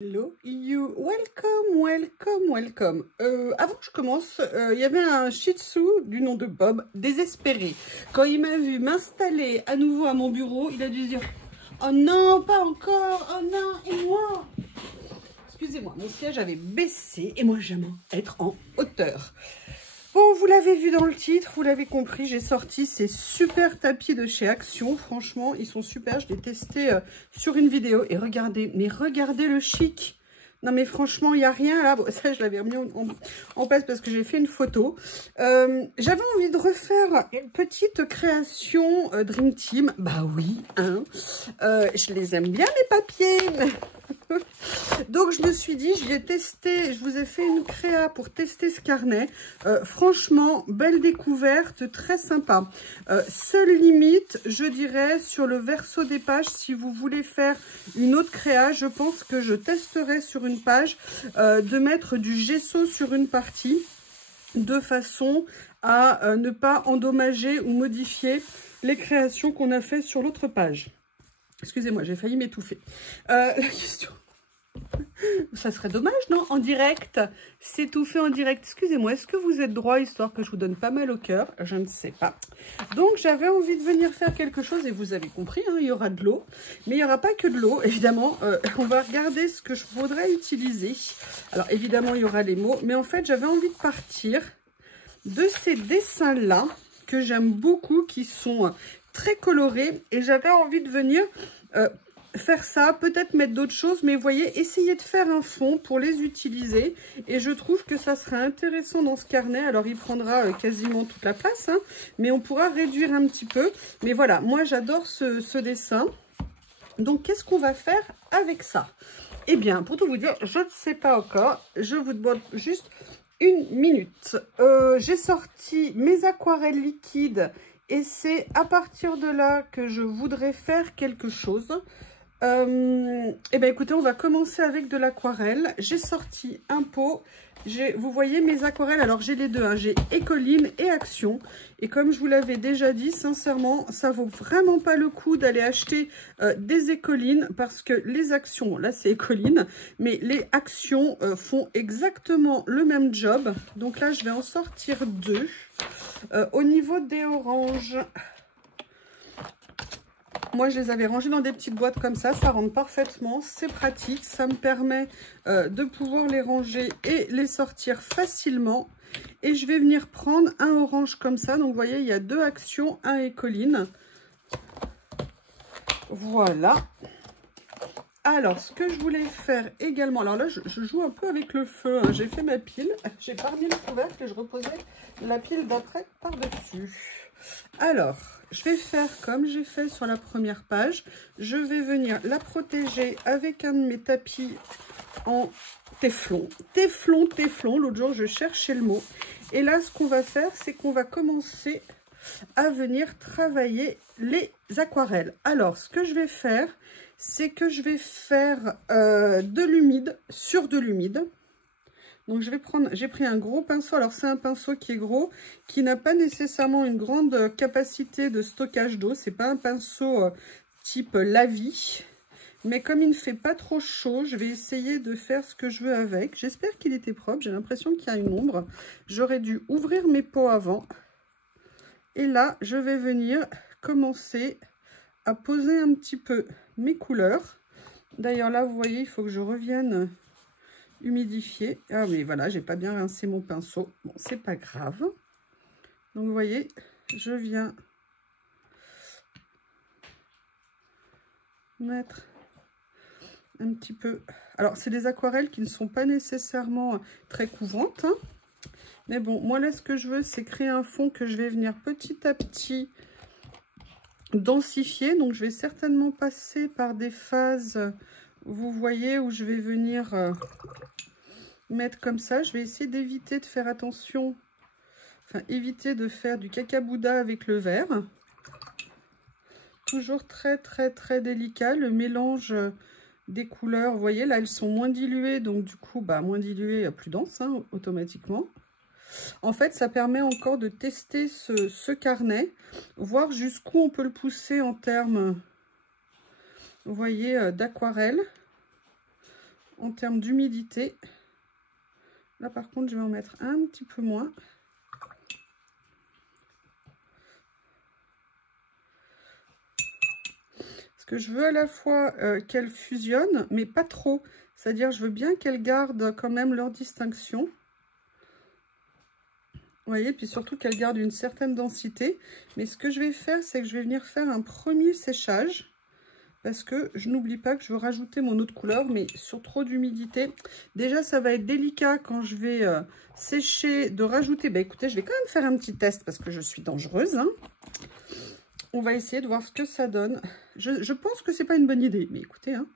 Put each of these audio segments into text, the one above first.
Hello you, welcome. Avant que je commence, il y avait un shih tzu du nom de Bob, désespéré. Quand il m'a vu m'installer à nouveau à mon bureau, il a dû se dire « Oh non, pas encore, oh non, et moi ?» Excusez-moi, mon siège avait baissé et moi j'aime être en hauteur. Bon, vous l'avez vu dans le titre, vous l'avez compris, j'ai sorti ces super tapis de chez Action. Franchement, ils sont super. Je l'ai testé sur une vidéo. Et regardez, mais regardez le chic. Non, mais franchement, il n'y a rien là. Bon, ça, je l'avais remis en place parce que j'ai fait une photo. J'avais envie de refaire une petite création Dream Team. Bah oui, hein. Je les aime bien, mes papiers. Donc je me suis dit, je vais tester, je vous ai fait une créa pour tester ce carnet. Franchement, belle découverte, très sympa. Seule limite, je dirais, sur le verso des pages, si vous voulez faire une autre créa, je pense que je testerai sur une page de mettre du gesso sur une partie, de façon à ne pas endommager ou modifier les créations qu'on a fait sur l'autre page. Excusez-moi, j'ai failli m'étouffer. La question... Ça serait dommage, non? En direct, s'étouffer en direct. Excusez-moi, est-ce que vous êtes droit, histoire que je vous donne pas mal au cœur? Je ne sais pas. Donc, j'avais envie de venir faire quelque chose, et vous avez compris, hein, il y aura de l'eau. Mais il n'y aura pas que de l'eau, évidemment. On va regarder ce que je voudrais utiliser. Alors, évidemment, il y aura les mots. Mais en fait, j'avais envie de partir de ces dessins-là, que j'aime beaucoup, qui sont très colorés. Et j'avais envie de venir... faire ça, peut-être mettre d'autres choses, mais vous voyez, essayez de faire un fond pour les utiliser, et je trouve que ça serait intéressant dans ce carnet. Alors il prendra quasiment toute la place, hein, mais on pourra réduire un petit peu. Mais voilà, moi j'adore ce dessin. Donc qu'est-ce qu'on va faire avec ça? Eh bien, pour tout vous dire, je ne sais pas encore, je vous demande juste une minute. J'ai sorti mes aquarelles liquides, et c'est à partir de là que je voudrais faire quelque chose. Eh bien écoutez, on va commencer avec de l'aquarelle. J'ai sorti un pot. Vous voyez mes aquarelles, alors j'ai les deux, hein, j'ai Écoline et Action. Et comme je vous l'avais déjà dit, sincèrement, ça vaut vraiment pas le coup d'aller acheter des Écolines, parce que les Actions, là c'est Écoline, mais les Actions font exactement le même job. Donc là, je vais en sortir deux. Au niveau des oranges... Moi, je les avais rangés dans des petites boîtes comme ça rentre parfaitement, c'est pratique, ça me permet de pouvoir les ranger et les sortir facilement. Et je vais venir prendre un orange comme ça, donc vous voyez, il y a deux Actions, un Écoline. Voilà. Alors, ce que je voulais faire également, alors là, je joue un peu avec le feu, hein. J'ai fait ma pile, j'ai pas remis le couvercle et je reposais la pile d'après par-dessus. Alors, je vais faire comme j'ai fait sur la première page. Je vais venir la protéger avec un de mes tapis en téflon. Téflon. L'autre jour, je cherchais le mot. Et là, ce qu'on va faire, c'est qu'on va commencer à venir travailler les aquarelles. Alors, ce que je vais faire, c'est que je vais faire de l'humide sur de l'humide. Donc j'ai pris un gros pinceau, alors c'est un pinceau qui est gros, qui n'a pas nécessairement une grande capacité de stockage d'eau. C'est pas un pinceau type Lavis, mais comme il ne fait pas trop chaud, je vais essayer de faire ce que je veux avec. J'espère qu'il était propre, j'ai l'impression qu'il y a une ombre. J'aurais dû ouvrir mes pots avant. Et là, je vais venir commencer à poser un petit peu mes couleurs. D'ailleurs là, vous voyez, il faut que je revienne... humidifier. Ah mais voilà, j'ai pas bien rincé mon pinceau. Bon, c'est pas grave. Donc vous voyez, je viens mettre un petit peu. Alors c'est des aquarelles qui ne sont pas nécessairement très couvrantes, hein. Mais bon, moi là ce que je veux, c'est créer un fond que je vais venir petit à petit densifier. Donc je vais certainement passer par des phases, vous voyez, où je vais venir mettre comme ça. Je vais essayer d'éviter de faire attention, enfin éviter de faire du cacabouda avec le vert. Toujours très délicat le mélange des couleurs. Vous voyez là, elles sont moins diluées, donc du coup bah moins diluées, plus dense, hein, automatiquement. En fait, ça permet encore de tester ce carnet, voir jusqu'où on peut le pousser en termes, vous voyez, d'aquarelle. en termes d'humidité. Là, par contre, je vais en mettre un petit peu moins. Parce que je veux à la fois qu'elles fusionnent, mais pas trop. C'est-à-dire, je veux bien qu'elles gardent quand même leur distinction. Vous voyez, puis surtout qu'elles gardent une certaine densité. Mais ce que je vais faire, c'est que je vais venir faire un premier séchage. Parce que je n'oublie pas que je veux rajouter mon autre couleur, mais sur trop d'humidité. Déjà, ça va être délicat quand je vais sécher de rajouter. Bah écoutez, je vais quand même faire un petit test parce que je suis dangereuse. Hein. On va essayer de voir ce que ça donne. Je pense que c'est pas une bonne idée, mais écoutez, hein,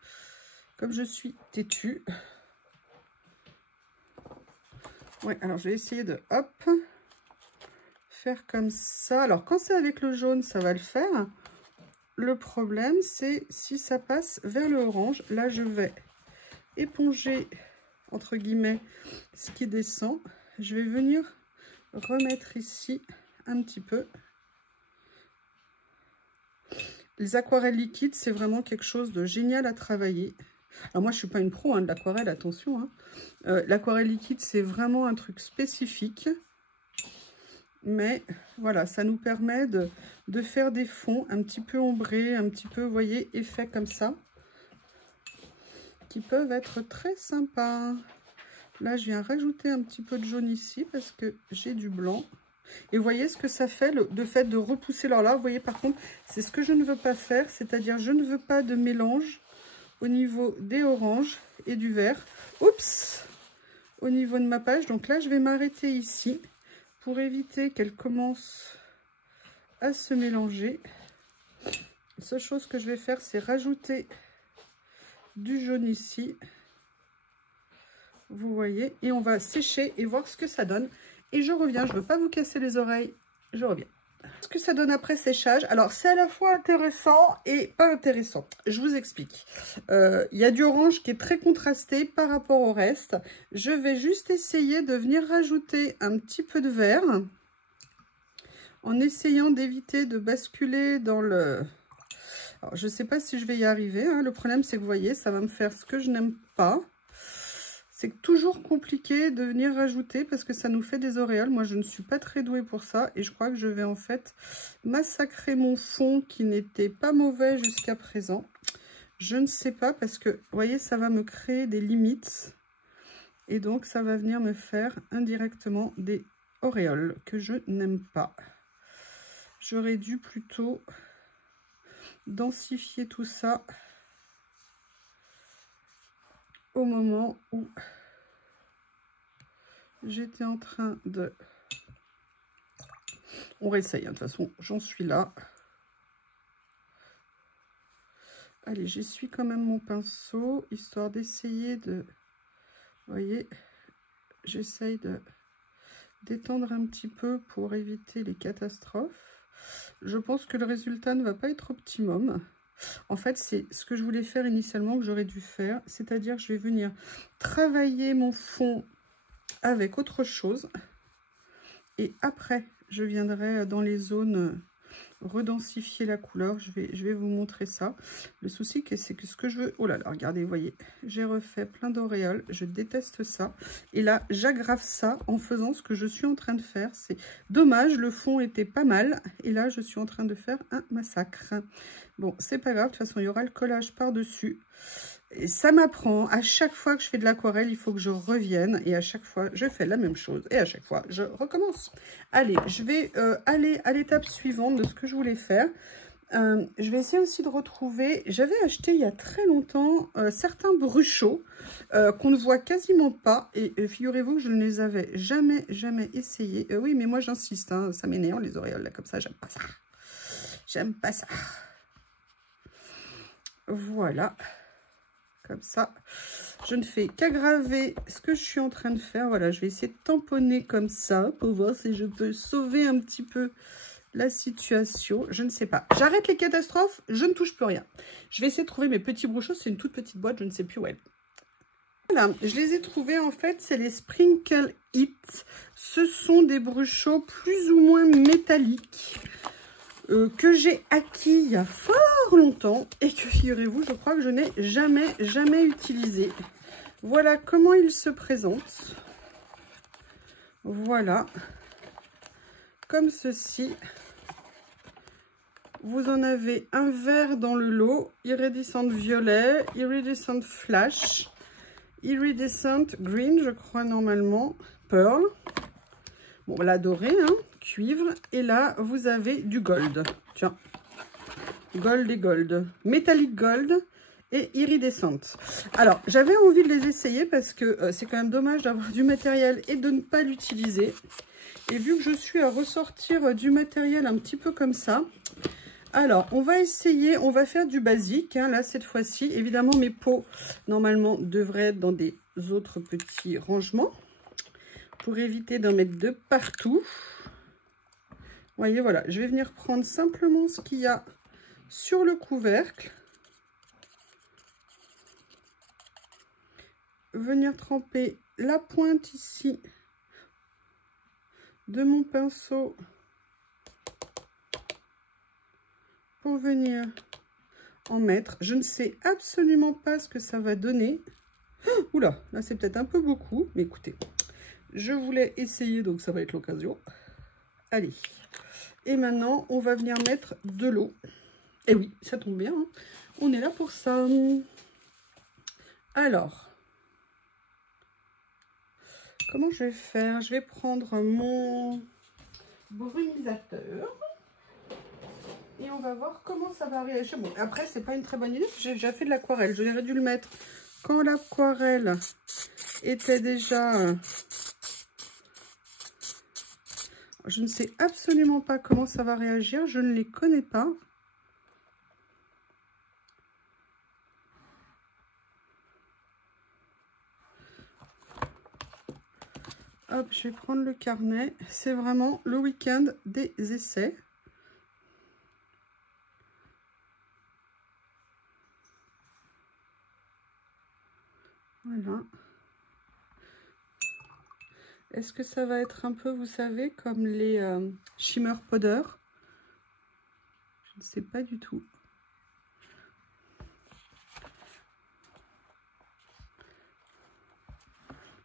comme je suis têtue. Ouais, alors je vais essayer de hop faire comme ça. Alors quand c'est avec le jaune, ça va le faire. Le problème, c'est si ça passe vers le orange. Là, je vais éponger, entre guillemets, ce qui descend. Je vais venir remettre ici un petit peu. Les aquarelles liquides, c'est vraiment quelque chose de génial à travailler. Alors moi, je ne suis pas une pro hein, de l'aquarelle, attention. Hein. L'aquarelle liquide, c'est vraiment un truc spécifique. Mais voilà, ça nous permet de faire des fonds un petit peu ombrés, un petit peu, vous voyez, effets comme ça, qui peuvent être très sympas. Là, je viens rajouter un petit peu de jaune ici parce que j'ai du blanc. Et vous voyez ce que ça fait, le fait de repousser. Alors là, vous voyez, par contre, c'est ce que je ne veux pas faire, c'est-à-dire je ne veux pas de mélange au niveau des oranges et du vert. Oups! Au niveau de ma page. Donc là, je vais m'arrêter ici. Pour éviter qu'elle commence à se mélanger. La seule chose que je vais faire, c'est rajouter du jaune ici. Vous voyez. Et on va sécher et voir ce que ça donne. Et je reviens. Je ne veux pas vous casser les oreilles. Je reviens. Ce que ça donne après séchage. Alors, c'est à la fois intéressant et pas intéressant. Je vous explique. Il y a du orange qui est très contrasté par rapport au reste. Je vais juste essayer de venir rajouter un petit peu de vert. En essayant d'éviter de basculer dans le... Alors, je ne sais pas si je vais y arriver. Hein. Le problème, c'est que vous voyez, ça va me faire ce que je n'aime pas. C'est toujours compliqué de venir rajouter parce que ça nous fait des auréoles. Moi, je ne suis pas très douée pour ça. Et je crois que je vais en fait massacrer mon fond qui n'était pas mauvais jusqu'à présent. Je ne sais pas parce que, vous voyez, ça va me créer des limites. Et donc, ça va venir me faire indirectement des auréoles que je n'aime pas. J'aurais dû plutôt densifier tout ça au moment où j'étais en train de... On réessaye, hein, de toute façon, j'en suis là. Allez, j'essuie quand même mon pinceau, histoire d'essayer de... Vous voyez, j'essaye de d'étendre un petit peu pour éviter les catastrophes. Je pense que le résultat ne va pas être optimum. En fait, c'est ce que je voulais faire initialement que j'aurais dû faire. C'est-à-dire, je vais venir travailler mon fond avec autre chose. Et après, je viendrai dans les zones redensifier la couleur. Je vais vous montrer ça. Le souci, c'est que ce que je veux... Oh là là, regardez, vous voyez, j'ai refait plein d'auréoles. Je déteste ça. Et là, j'aggrave ça en faisant ce que je suis en train de faire. C'est dommage, le fond était pas mal. Et là, je suis en train de faire un massacre. Bon, c'est pas grave. De toute façon, il y aura le collage par-dessus. Et ça m'apprend, à chaque fois que je fais de l'aquarelle, il faut que je revienne. Et à chaque fois, je fais la même chose. Et à chaque fois, je recommence. Allez, je vais aller à l'étape suivante de ce que je voulais faire. Je vais essayer aussi de retrouver... J'avais acheté il y a très longtemps certains bruchots qu'on ne voit quasiment pas. Et figurez-vous que je ne les avais jamais essayés. Oui, mais moi j'insiste, hein, ça m'énerve les auréoles là comme ça. J'aime pas ça. J'aime pas ça. Voilà. Comme ça, je ne fais qu'aggraver ce que je suis en train de faire. Voilà, je vais essayer de tamponner comme ça pour voir si je peux sauver un petit peu la situation. Je ne sais pas. J'arrête les catastrophes, je ne touche plus rien. Je vais essayer de trouver mes petits bruchots. C'est une toute petite boîte, je ne sais plus où elle. Voilà, je les ai trouvés en fait, c'est les Sprinkle It. Ce sont des bruchots plus ou moins métalliques. Que j'ai acquis il y a fort longtemps et que, figurez-vous, je crois que je n'ai jamais utilisé. Voilà comment il se présente. Voilà. Comme ceci. Vous en avez un vert dans le lot, iridescent violet, iridescent flash, iridescent green, je crois normalement, pearl. Bon, voilà, doré, hein, cuivre. Et là, vous avez du gold. Tiens, gold et gold. Metallic gold et iridescente. Alors, j'avais envie de les essayer parce que c'est quand même dommage d'avoir du matériel et de ne pas l'utiliser. Et vu que je suis à ressortir du matériel un petit peu comme ça, alors, on va essayer, on va faire du basique, hein, là, cette fois-ci. Évidemment, mes pots, normalement, devraient être dans des autres petits rangements pour éviter d'en mettre de partout. Vous voyez, voilà, je vais venir prendre simplement ce qu'il y a sur le couvercle. Venir tremper la pointe ici de mon pinceau pour venir en mettre. Je ne sais absolument pas ce que ça va donner. Oh, oula, là c'est peut-être un peu beaucoup, mais écoutez, je voulais essayer, donc ça va être l'occasion. Allez, et maintenant on va venir mettre de l'eau. Et oui, ça tombe bien, hein. On est là pour ça. Alors, comment je vais faire? Je vais prendre mon brumisateur. Et on va voir comment ça va réagir. Bon, après, c'est pas une très bonne idée, parce que j'ai déjà fait de l'aquarelle. Je l'aurais dû le mettre quand l'aquarelle était déjà... Je ne sais absolument pas comment ça va réagir. Je ne les connais pas. Hop, je vais prendre le carnet. C'est vraiment le week-end des essais. Voilà. Est-ce que ça va être un peu, vous savez, comme les shimmer powder? Je ne sais pas du tout.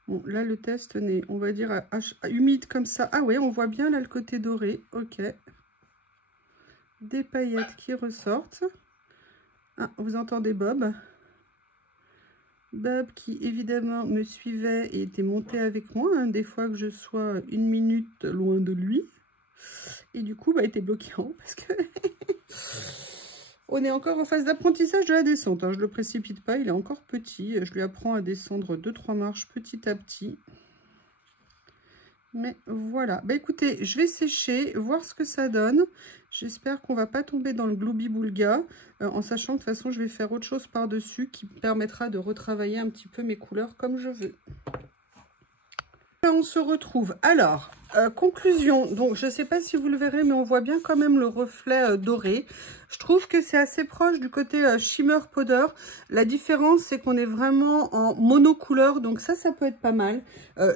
Bon, là, le test n'est, on va dire, humide comme ça. Ah ouais, on voit bien là le côté doré. Ok. Des paillettes qui ressortent. Ah, vous entendez Bob? Bob qui évidemment me suivait et était monté avec moi, hein, des fois que je sois 1 minute loin de lui. Et du coup, était bloqué en haut parce que on est encore en phase d'apprentissage de la descente. Hein. Je ne le précipite pas, il est encore petit. Je lui apprends à descendre 2-3 marches petit à petit. Mais voilà. Bah écoutez, je vais sécher, voir ce que ça donne. J'espère qu'on ne va pas tomber dans le gloubi-boulga, en sachant que de toute façon, je vais faire autre chose par-dessus qui me permettra de retravailler un petit peu mes couleurs comme je veux. Là, on se retrouve. Alors, conclusion. Donc, je ne sais pas si vous le verrez, mais on voit bien quand même le reflet doré. Je trouve que c'est assez proche du côté shimmer powder. La différence, c'est qu'on est vraiment en monocouleur. Donc ça peut être pas mal.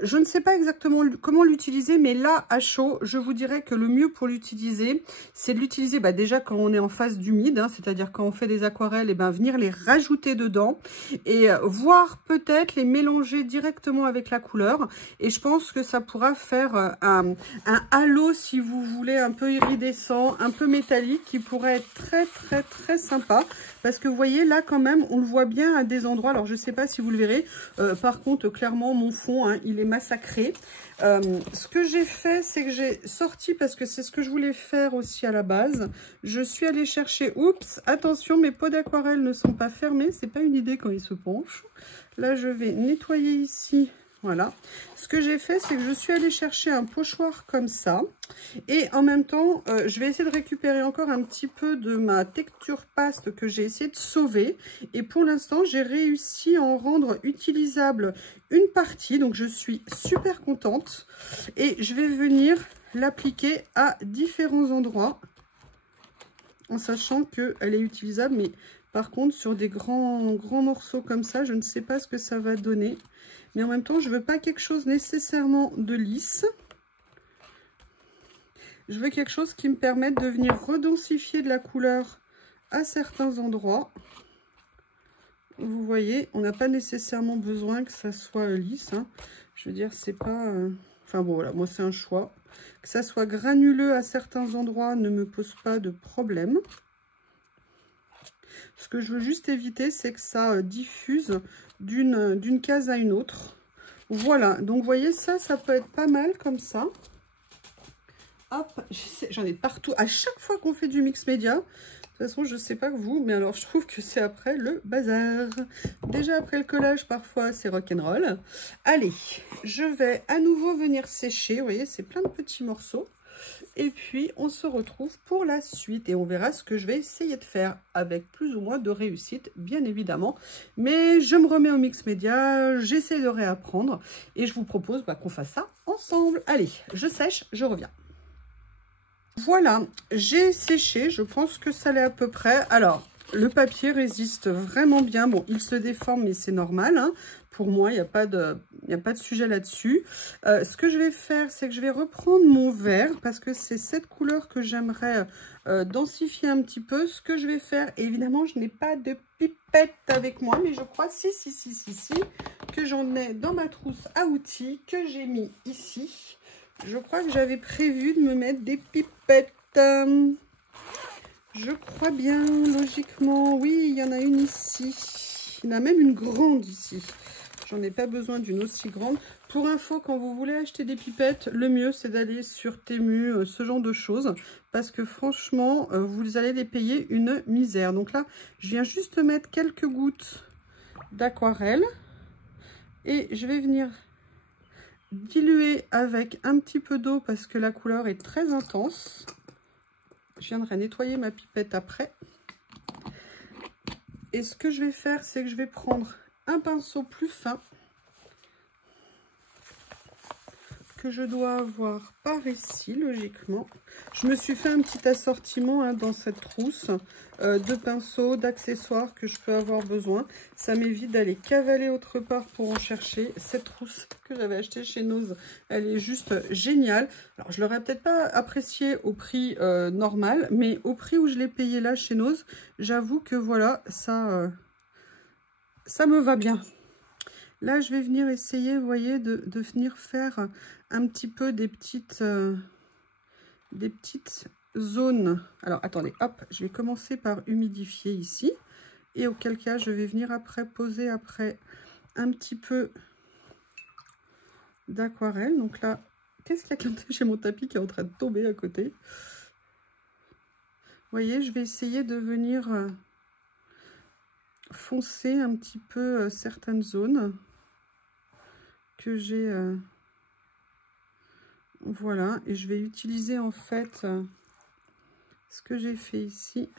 Je ne sais pas exactement comment l'utiliser, mais là, à chaud, je vous dirais que le mieux pour l'utiliser, c'est de l'utiliser déjà quand on est en phase d'humide, hein, c'est-à-dire quand on fait des aquarelles, et venir les rajouter dedans et voir peut-être les mélanger directement avec la couleur. Et je pense que ça pourra faire un halo, si vous voulez, un peu iridescent, un peu métallique, qui pourrait être très sympa, parce que vous voyez là quand même on le voit bien à des endroits. Alors je sais pas si vous le verrez, par contre clairement mon fond, hein, il est massacré. Ce que j'ai fait, c'est que j'ai sorti, parce que c'est ce que je voulais faire aussi à la base, je suis allée chercher, oups, attention, mes pots d'aquarelle ne sont pas fermés, c'est pas une idée quand ils se penchent. Là je vais nettoyer ici. Voilà, ce que j'ai fait, c'est que je suis allée chercher un pochoir comme ça. Et en même temps, je vais essayer de récupérer encore un petit peu de ma texture paste que j'ai essayé de sauver. Et pour l'instant, j'ai réussi à en rendre utilisable une partie. Donc, je suis super contente. Et je vais venir l'appliquer à différents endroits, en sachant qu'elle est utilisable. Mais par contre, sur des grands morceaux comme ça, je ne sais pas ce que ça va donner. Mais en même temps, je ne veux pas quelque chose nécessairement de lisse. Je veux quelque chose qui me permette de venir redensifier de la couleur à certains endroits. vous voyez, on n'a pas nécessairement besoin que ça soit lisse. Hein. Je veux dire, c'est pas... Enfin bon, voilà, moi c'est un choix. Que ça soit granuleux à certains endroits ne me pose pas de problème. Ce que je veux juste éviter, c'est que ça diffuse d'une case à une autre. Voilà, donc vous voyez, ça peut être pas mal comme ça. Hop, j'en ai partout. À chaque fois qu'on fait du mix média, de toute façon, je sais pas que vous, mais alors je trouve que c'est après le bazar. Déjà après le collage, parfois, c'est rock'n'roll. Allez, je vais à nouveau venir sécher. Vous voyez, c'est plein de petits morceaux. Et puis, on se retrouve pour la suite. Et on verra ce que je vais essayer de faire avec plus ou moins de réussite, bien évidemment. Mais je me remets au mix média, j'essaie de réapprendre. Et je vous propose qu'on fasse ça ensemble. Allez, je sèche, je reviens. Voilà, j'ai séché, je pense que ça l'est à peu près. Alors, le papier résiste vraiment bien. Bon, il se déforme, mais c'est normal. Hein. Pour moi, il n'y a pas de sujet là-dessus. Ce que je vais faire, c'est que je vais reprendre mon vert parce que c'est cette couleur que j'aimerais densifier un petit peu. Ce que je vais faire, évidemment, je n'ai pas de pipette avec moi, mais je crois, si, que j'en ai dans ma trousse à outils que j'ai mis ici. Je crois que j'avais prévu de me mettre des pipettes. Je crois bien, logiquement. Oui, il y en a une ici. Il y en a même une grande ici. J'en ai pas besoin d'une aussi grande. Pour info, quand vous voulez acheter des pipettes, le mieux, c'est d'aller sur Temu, ce genre de choses. Parce que franchement, vous allez les payer une misère. Donc là, je viens juste mettre quelques gouttes d'aquarelle. Et je vais venir... diluer avec un petit peu d'eau parce que la couleur est très intense. Je viendrai nettoyer ma pipette après. Et ce que je vais faire, c'est que je vais prendre un pinceau plus fin que je dois avoir par ici, logiquement. Je me suis fait un petit assortiment dans cette trousse de pinceaux, d'accessoires que je peux avoir besoin. Ça m'évite d'aller cavaler autre part pour en chercher. Cette trousse que j'avais achetée chez Nose, elle est juste géniale. Alors, je l'aurais peut-être pas appréciée au prix normal, mais au prix où je l'ai payé là chez Nose, j'avoue que voilà, ça me va bien. Là, je vais venir essayer, vous voyez, de venir faire un petit peu des petites zones. Alors, attendez, hop, je vais commencer par humidifier ici. Et auquel cas, je vais venir après poser après un petit peu d'aquarelle. Donc là, qu'est-ce qu'il y a comme chez mon tapis qui est en train de tomber à côté? Vous voyez, je vais essayer de venir foncer un petit peu certaines zones que j'ai... voilà, et je vais utiliser en fait ce que j'ai fait ici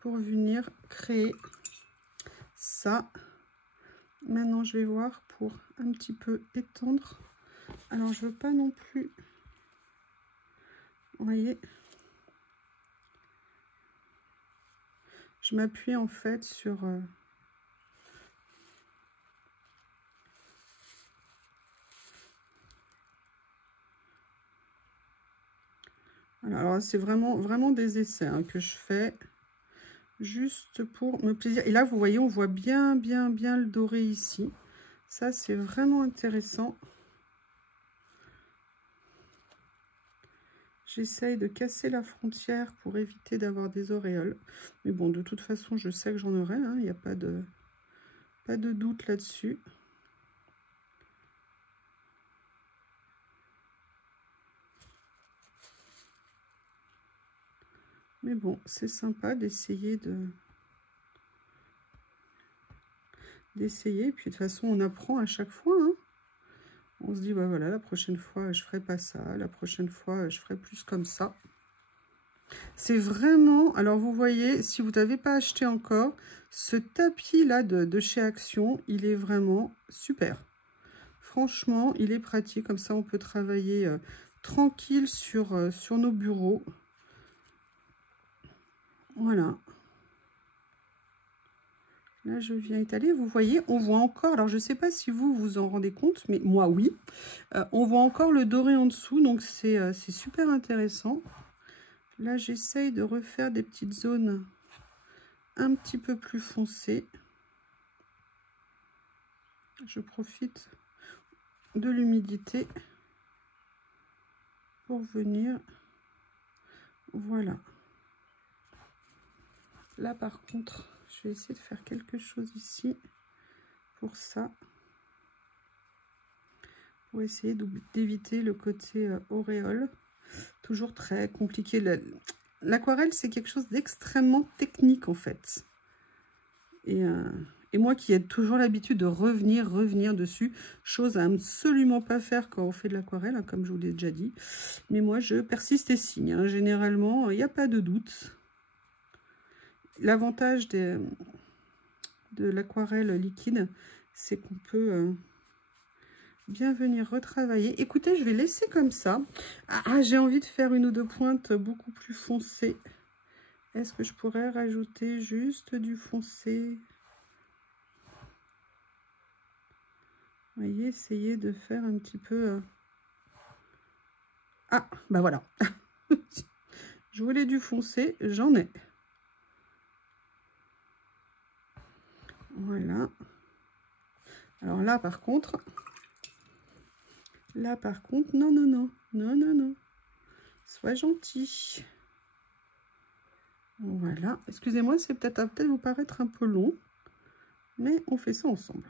pour venir créer ça. Maintenant, je vais voir pour un petit peu étendre. Alors, je veux pas non plus... Vous voyez, je m'appuie en fait sur... Alors, c'est vraiment des essais que je fais. Juste pour me plaisir. Et là, vous voyez, on voit bien le doré ici. Ça, c'est vraiment intéressant. J'essaye de casser la frontière pour éviter d'avoir des auréoles. Mais bon, de toute façon, je sais que j'en aurai. Il n'y a pas de doute là-dessus. Mais bon, c'est sympa d'essayer d'essayer. Puis de toute façon, on apprend à chaque fois. On se dit, bah voilà, la prochaine fois, je ferai pas ça. La prochaine fois, je ferai plus comme ça. C'est vraiment... Alors, vous voyez, si vous n'avez pas acheté encore, ce tapis-là de chez Action, il est vraiment super. Franchement, il est pratique. Comme ça, on peut travailler tranquille sur nos bureaux. Voilà. Là, je viens étaler. Vous voyez, on voit encore... Alors, je ne sais pas si vous vous en rendez compte, mais moi, oui. On voit encore le doré en dessous, donc c'est super intéressant. Là, j'essaye de refaire des petites zones un petit peu plus foncées. Je profite de l'humidité pour venir, voilà. Là par contre, je vais essayer de faire quelque chose ici pour ça, pour essayer d'éviter le côté auréole. Toujours très compliqué. L'aquarelle, c'est quelque chose d'extrêmement technique en fait. Et moi qui ai toujours l'habitude de revenir dessus, chose à absolument pas faire quand on fait de l'aquarelle, hein, comme je vous l'ai déjà dit. Mais moi, je persiste et signe. Hein. Généralement, il n'y a pas de doute. L'avantage de l'aquarelle liquide, c'est qu'on peut bien venir retravailler. Écoutez, je vais laisser comme ça. Ah, j'ai envie de faire une ou deux pointes beaucoup plus foncées. Est-ce que je pourrais rajouter juste du foncé? Vous voyez, essayer de faire un petit peu... Ah, bah voilà. Je voulais du foncé, j'en ai. Voilà. Alors là, par contre... non. Sois gentil. Voilà. Excusez-moi, c'est peut-être vous paraître un peu long, mais on fait ça ensemble.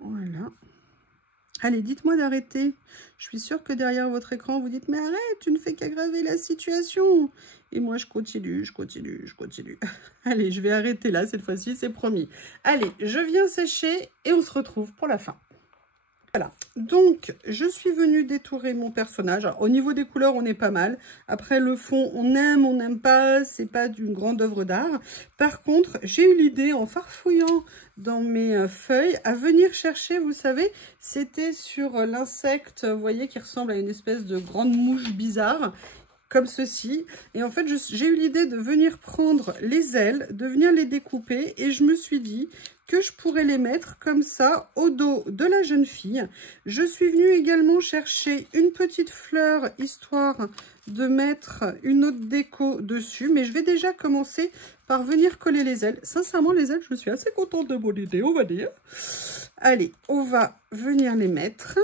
Voilà. Allez, dites-moi d'arrêter. Je suis sûre que derrière votre écran, vous dites « Mais arrête, tu ne fais qu'aggraver la situation !» Et moi, je continue. Allez, je vais arrêter là, cette fois-ci, c'est promis. Allez, je viens sécher et on se retrouve pour la fin. Voilà, donc je suis venue détourer mon personnage. Alors, au niveau des couleurs, on est pas mal. Après, le fond, on n'aime pas, c'est pas d'une grande œuvre d'art. Par contre, j'ai eu l'idée, en farfouillant dans mes feuilles, à venir chercher, vous savez, c'était sur l'insecte, vous voyez, qui ressemble à une espèce de grande mouche bizarre, comme ceci. Et en fait, j'ai eu l'idée de venir prendre les ailes, de venir les découper, et je me suis dit que je pourrais les mettre comme ça au dos de la jeune fille. Je suis venue également chercher une petite fleur, histoire de mettre une autre déco dessus. Mais je vais déjà commencer par venir coller les ailes. Sincèrement, les ailes, je suis assez contente de mon idée, on va dire. Allez, on va venir les mettre. De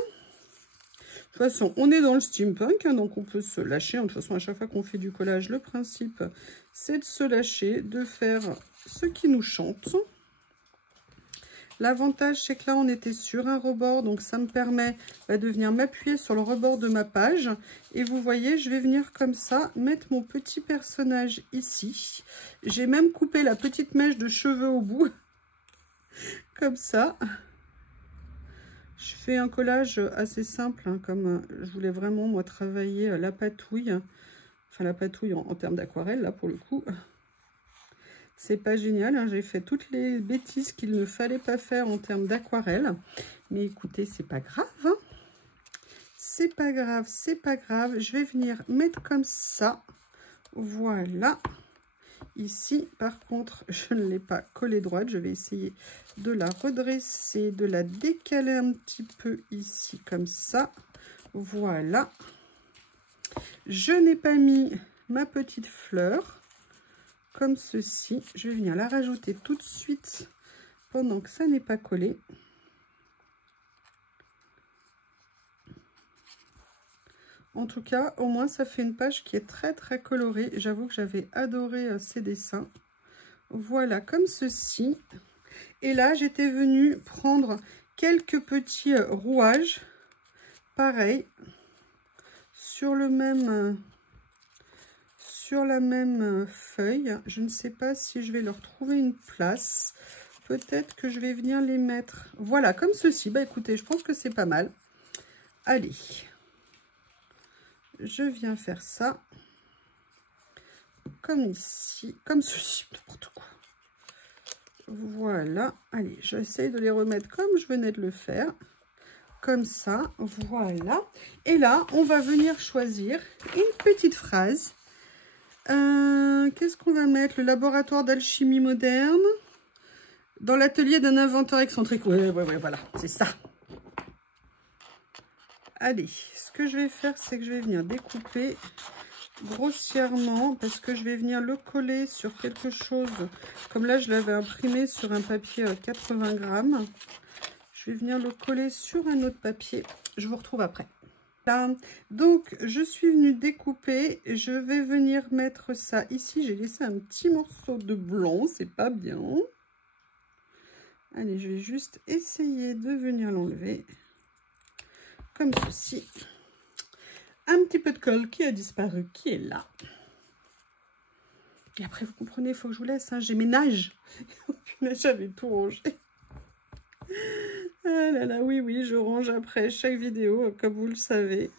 toute façon, on est dans le steampunk, hein, donc on peut se lâcher. De toute façon, à chaque fois qu'on fait du collage, le principe, c'est de se lâcher, de faire ce qui nous chante. L'avantage, c'est que là, on était sur un rebord, donc ça me permet de venir m'appuyer sur le rebord de ma page. Et vous voyez, je vais venir comme ça, mettre mon petit personnage ici. J'ai même coupé la petite mèche de cheveux au bout, comme ça. Je fais un collage assez simple, hein, comme je voulais vraiment, moi, travailler la patouille. Enfin, la patouille en termes d'aquarelle, là, pour le coup. C'est pas génial, hein, j'ai fait toutes les bêtises qu'il ne fallait pas faire en termes d'aquarelle. Mais écoutez, c'est pas grave. Hein. C'est pas grave. Je vais venir mettre comme ça. Voilà. Ici, par contre, je ne l'ai pas collée droite. Je vais essayer de la redresser, de la décaler un petit peu ici, comme ça. Voilà. Je n'ai pas mis ma petite fleur. Comme ceci, je vais venir la rajouter tout de suite pendant que ça n'est pas collé. En tout cas, au moins ça fait une page qui est très colorée. J'avoue que j'avais adoré ces dessins. Voilà, comme ceci. Et là, j'étais venue prendre quelques petits rouages. Pareil, sur le même... sur la même feuille. Je ne sais pas si je vais leur trouver une place. Peut-être que je vais venir les mettre. Voilà, comme ceci. Bah écoutez, je pense que c'est pas mal. Allez. Je viens faire ça. Comme ici. Comme ceci. N'importe quoi. Voilà. Allez, j'essaie de les remettre comme je venais de le faire. Comme ça. Voilà. Et là, on va venir choisir une petite phrase. Qu'est-ce qu'on va mettre? Le laboratoire d'alchimie moderne. Dans l'atelier d'un inventeur excentrique. Ouais, voilà, c'est ça. Allez, ce que je vais faire, c'est que je vais venir découper grossièrement parce que je vais venir le coller sur quelque chose. Comme là, je l'avais imprimé sur un papier 80 grammes. Je vais venir le coller sur un autre papier. Je vous retrouve après. Là, donc, je suis venue découper. Je vais venir mettre ça ici. J'ai laissé un petit morceau de blanc. C'est pas bien. Allez, je vais juste essayer de venir l'enlever. Comme ceci. Un petit peu de colle qui a disparu, qui est là. Et après, vous comprenez, il faut que je vous laisse. Hein, j'ai ménage. J'avais tout rangé. Ah là là, oui, oui, je range après chaque vidéo, comme vous le savez.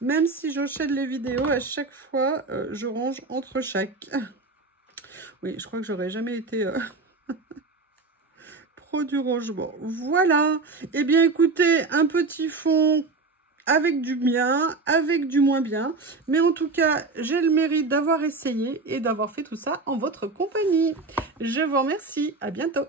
Même si j'enchaîne les vidéos, à chaque fois, je range entre chaque. Oui, je crois que j'aurais jamais été pro du rangement. Voilà. Eh bien, écoutez, un petit fond avec du bien, avec du moins bien. Mais en tout cas, j'ai le mérite d'avoir essayé et d'avoir fait tout ça en votre compagnie. Je vous remercie. À bientôt.